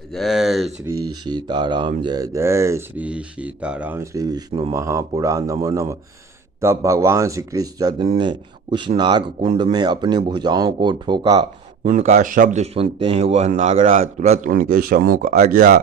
जय श्री सीताराम। जय जय श्री सीताराम। श्री विष्णु महापुराण। नमो नमः। तब भगवान श्री कृष्णचंद्र ने उस नाग कुंड में अपनी भुजाओं को ठोका। उनका शब्द सुनते ही वह नागराज तुरंत उनके सम्मुख आ गया।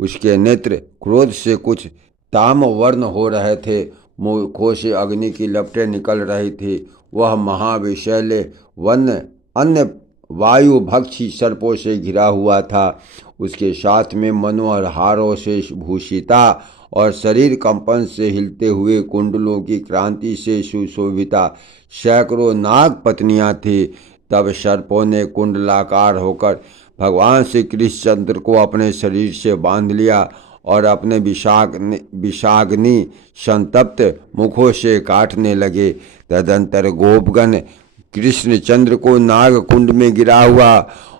उसके नेत्र क्रोध से कुछ ताम्रवर्ण हो रहे थे। मुखों से अग्नि की लपटें निकल रही थी। वह महाविषैले वन्य अन्य वायु भक्षी सर्पों से घिरा हुआ था। उसके साथ में मनोहर हारों से भूषिता और शरीर कंपन से हिलते हुए कुंडलों की क्रांति से सुशोभिता सैकड़ों नाग पत्नियां थीं। तब सर्पों ने कुंडलाकार होकर भगवान श्री कृष्णचंद्र को अपने शरीर से बांध लिया और अपने विषाग्नि संतप्त मुखों से काटने लगे। तदंतर गोपगण कृष्णचंद्र को नाग कुंड में गिरा हुआ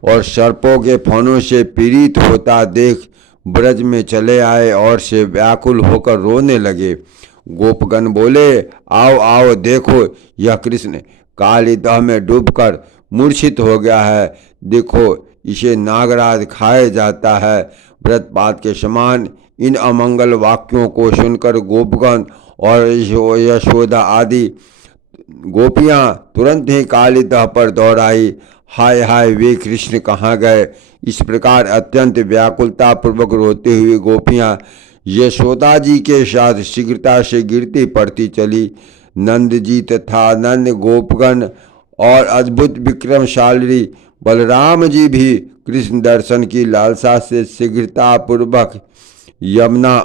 और सर्पों के फनों से पीड़ित होता देख ब्रज में चले आए और से व्याकुल होकर रोने लगे। गोपगण बोले, आओ आओ, देखो यह कृष्ण कालीदह में डूबकर मूर्छित हो गया है। देखो इसे नागराज खाया जाता है। व्रतपात के समान इन अमंगल वाक्यों को सुनकर गोपगण और यशोदा आदि गोपियां तुरंत ही कालीदह पर दौड़ आई। हाय हाय, वे कृष्ण कहाँ गए? इस प्रकार अत्यंत व्याकुलता पूर्वक रोते हुए गोपियां यशोदा जी के साथ शीघ्रता से गिरती पड़ती चली। नंद जी तथा नंद गोपगण और अद्भुत विक्रमशाली बलराम जी भी कृष्ण दर्शन की लालसा से शीघ्रता पूर्वक यमुना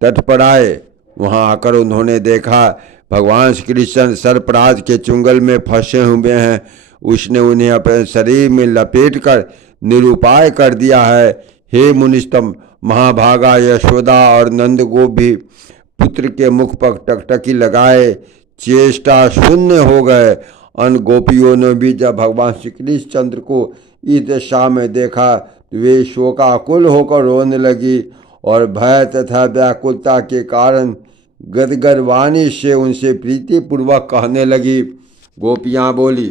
तट पर आए। वहां आकर उन्होंने देखा भगवान श्री कृष्ण सर्पराज के चुंगल में फंसे हुए हैं। उसने उन्हें अपने शरीर में लपेट कर निरुपाय कर दिया है। हे मुनिस्तम, महाभागा यशोदा और नंदगोप भी पुत्र के मुख पर टकटकी लगाए चेष्टा शून्य हो गए। अन गोपियों ने भी जब भगवान श्री कृष्णचंद्र को इस दशा में देखा तो वे शोकाकुल होकर रोने लगी और भय तथा व्याकुलता के कारण गदगद वाणी से उनसे प्रीतिपूर्वक कहने लगी। गोपियाँ बोली,